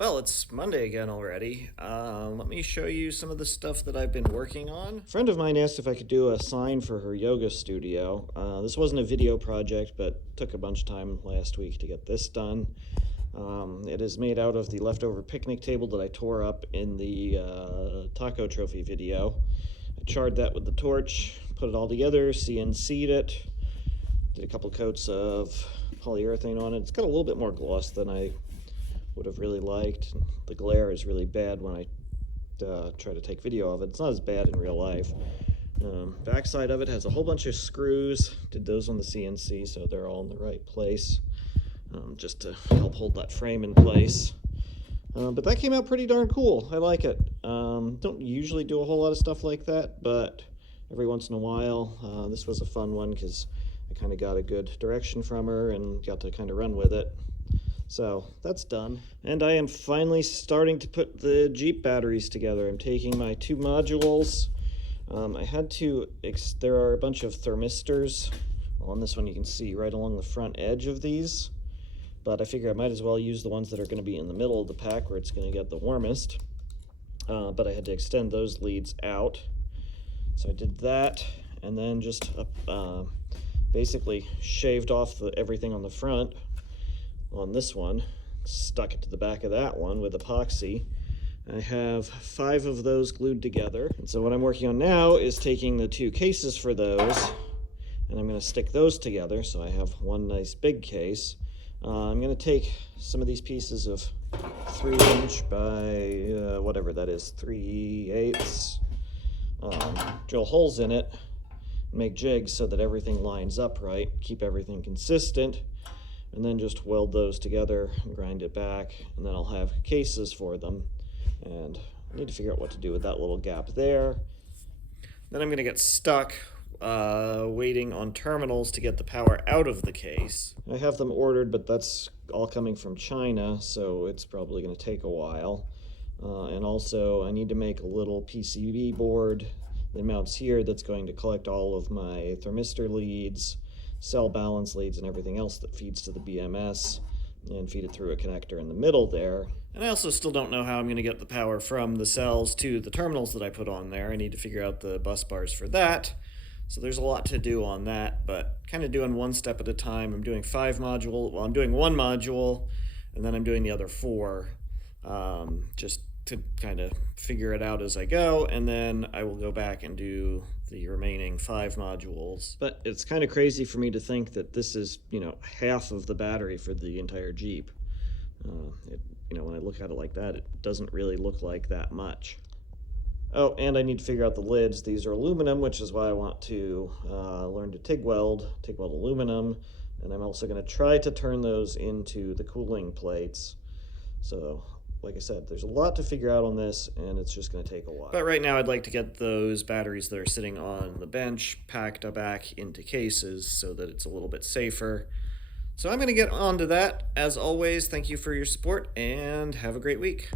Well, it's Monday again already. Let me show you some of the stuff that I've been working on. A friend of mine asked if I could do a sign for her yoga studio. This wasn't a video project, but took a bunch of time last week to get this done. It is made out of the leftover picnic table that I tore up in the taco trophy video. I charred that with the torch, put it all together, CNC'd it, did a couple coats of polyurethane on it. It's got a little bit more gloss than I would have really liked. The glare is really bad when I try to take video of it. It's not as bad in real life. Backside of it has a whole bunch of screws. Did those on the CNC so they're all in the right place, just to help hold that frame in place. But that came out pretty darn cool. I like it. Don't usually do a whole lot of stuff like that, but every once in a while, this was a fun one because I kind of got a good direction from her and got to kind of run with it. So that's done. And I am finally starting to put the Jeep batteries together. I'm taking my two modules. I had to, there are a bunch of thermistors. Well, on this one you can see right along the front edge of these. But I figure I might as well use the ones that are going to be in the middle of the pack where it's going to get the warmest. But I had to extend those leads out. So I did that and then just basically shaved off everything on the front on this one, stuck it to the back of that one with epoxy. I have 5 of those glued together. And so what I'm working on now is taking the 2 cases for those, and I'm going to stick those together so I have one nice big case. I'm going to take some of these pieces of 3" by whatever that is, 3/8, drill holes in it, make jigs so that everything lines up right, keep everything consistent, and then just weld those together and grind it back, and then I'll have cases for them. And I need to figure out what to do with that little gap there. Then I'm going to get stuck waiting on terminals to get the power out of the case. I have them ordered, but that's all coming from China, so it's probably going to take a while. And also I need to make a little PCB board that mounts here that's going to collect all of my thermistor leads, cell balance leads, and everything else that feeds to the BMS, and feed it through a connector in the middle there. And I also still don't know how I'm going to get the power from the cells to the terminals that I put on there. I need to figure out the bus bars for that. So there's a lot to do on that, but kind of doing one step at a time. I'm doing 5 modules. Well, I'm doing 1 module, and then I'm doing the other 4, just to kind of figure it out as I go, and then I will go back and do the remaining 5 modules. But it's kind of crazy for me to think that this is, half of the battery for the entire Jeep. When I look at it like that, it doesn't really look like that much. Oh, and I need to figure out the lids. These are aluminum, which is why I want to learn to TIG weld aluminum, and I'm also going to try to turn those into the cooling plates. So, like I said, there's a lot to figure out on this, and it's just going to take a while. But right now I'd like to get those batteries that are sitting on the bench packed back into cases so that it's a little bit safer. So I'm going to get on to that. As always, thank you for your support, and have a great week.